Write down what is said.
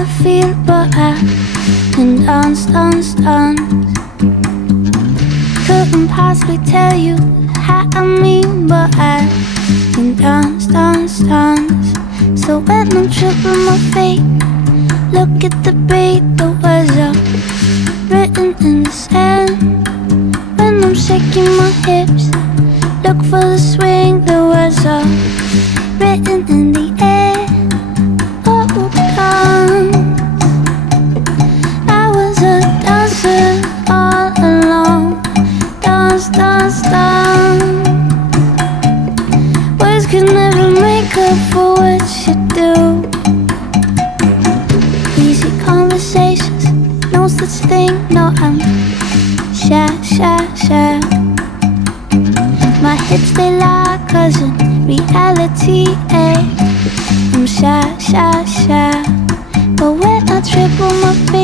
I feel, but I can dance, dance, dance. Couldn't possibly tell you how I mean, but I can dance, dance, dance. So when I'm tripping my feet, look at the beat, the words are written in the sand. When I'm shaking my hips, look for the swing, the words are written in the air. Oh, dance. I was a dancer all along. Dance, dance, dance. Words could never make up for what you do. Easy conversations, no such thing, no, I'm shy, shy, shy. My hips, they lie, cause in reality, I'm shy, shy, shy. But when I trip on my feet,